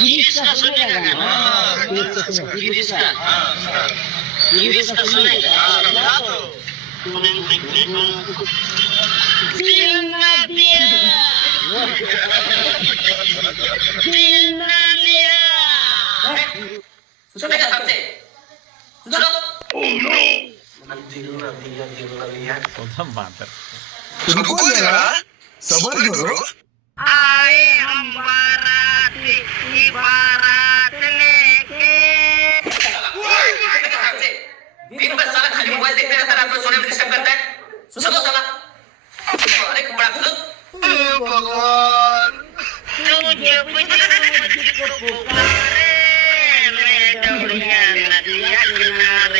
गिरीश का सुनेगा गाना गिरीश का गिरीश का सुनेगा गा तो तूने दिल ना दिया दिल ना दिया सुनेगा सबसे सुनो दिल ना दिया रुको जरा सबर करो आए हम बारात लेके दिन भर साला खाली मोबाइल देखते रहता है, रात को सोने में डिस्टर्ब करता है। सुनो साला अरे बड़ा खुद भगवान मुझे पुकारे मैं दौड़िया नदिया किनारे